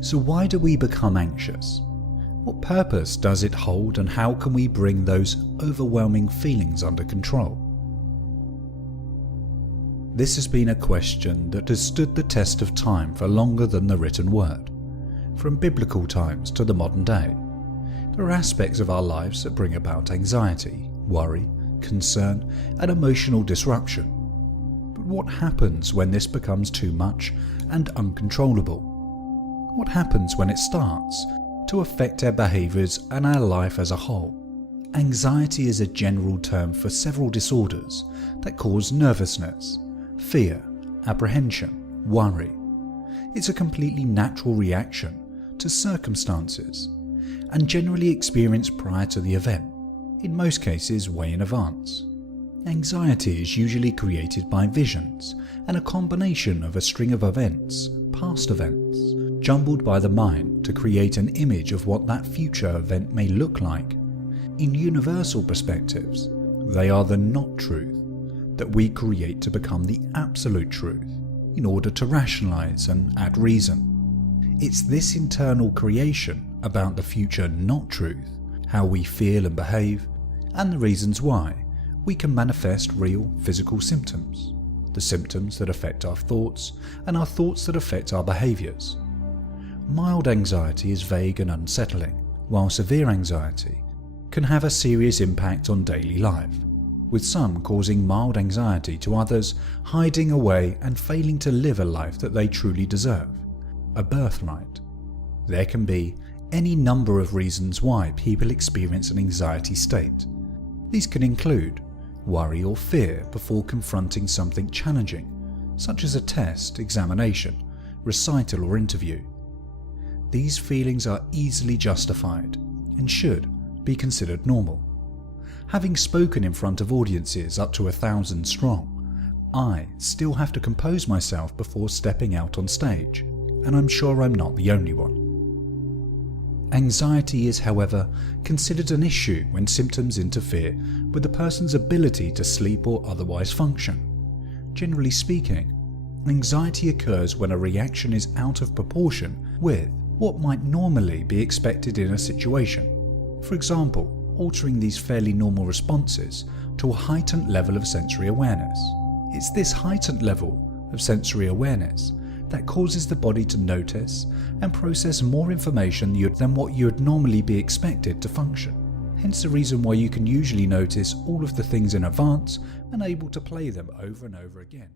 So why do we become anxious? What purpose does it hold, and how can we bring those overwhelming feelings under control? This has been a question that has stood the test of time for longer than the written word, from biblical times to the modern day. There are aspects of our lives that bring about anxiety, worry, concern, and emotional disruption. But what happens when this becomes too much and uncontrollable? What happens when it starts to affect our behaviours and our life as a whole? Anxiety is a general term for several disorders that cause nervousness, fear, apprehension, worry. It's a completely natural reaction to circumstances and generally experienced prior to the event, in most cases way in advance. Anxiety is usually created by visions and a combination of a string of events, past events, jumbled by the mind to create an image of what that future event may look like. In universal perspectives, they are the not truth that we create to become the absolute truth in order to rationalise and add reason. It's this internal creation about the future not truth, how we feel and behave, and the reasons why we can manifest real physical symptoms, the symptoms that affect our thoughts and our thoughts that affect our behaviours. Mild anxiety is vague and unsettling, while severe anxiety can have a serious impact on daily life, with some causing mild anxiety to others hiding away and failing to live a life that they truly deserve, a birthright. There can be any number of reasons why people experience an anxiety state. These can include worry or fear before confronting something challenging, such as a test, examination, recital or interview. These feelings are easily justified and should be considered normal. Having spoken in front of audiences up to 1,000 strong, I still have to compose myself before stepping out on stage, and I'm sure I'm not the only one. Anxiety is, however, considered an issue when symptoms interfere with the person's ability to sleep or otherwise function. Generally speaking, anxiety occurs when a reaction is out of proportion with what might normally be expected in a situation. For example, altering these fairly normal responses to a heightened level of sensory awareness. It's this heightened level of sensory awareness that causes the body to notice and process more information than what you would normally be expected to function. Hence the reason why you can usually notice all of the things in advance and able to play them over and over again.